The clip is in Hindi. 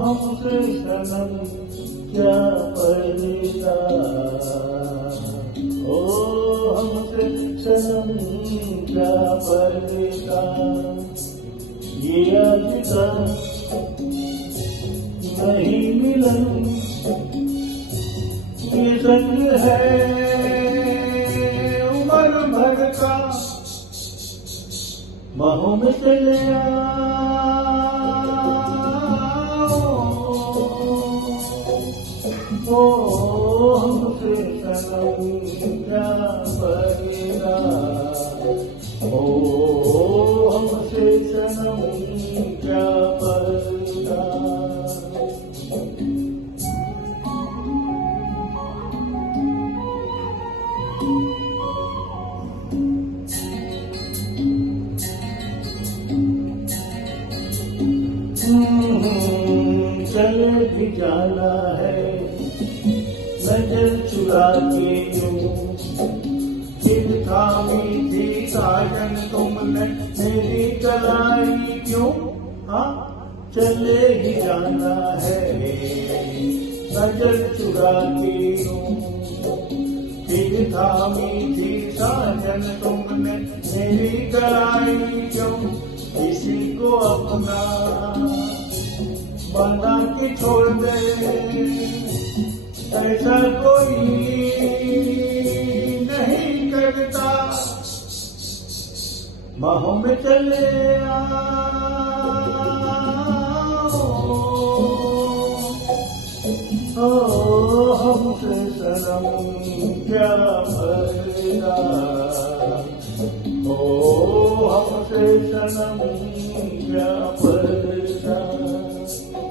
हमसे सनम क्या पर्दा, ओ हमसे सनम क्या पर्दा। ये आज का नहीं मिलन, ये संग है उम्र भर का। बाहों में चले आओ, हमसे सनम क्या पर्दा, ओ हमसे सनम क्या पर्दा। चले भी जाना है नजर चुरा के यूं, जिद थामी थी साजन तुमने मेरी कलाई क्यों। हाँ चले ही जाना है नजर चुरा के यूं, जिद थामी थी साजन तुमने मेरी कलाई क्यों। किसी को अपना बना के छोड़ दे, ऐसा कोई नहीं करता। बाहों में चले आओ, हमसे सनम क्या पर्दा, ओ हमसे सनम क्या पर्दा।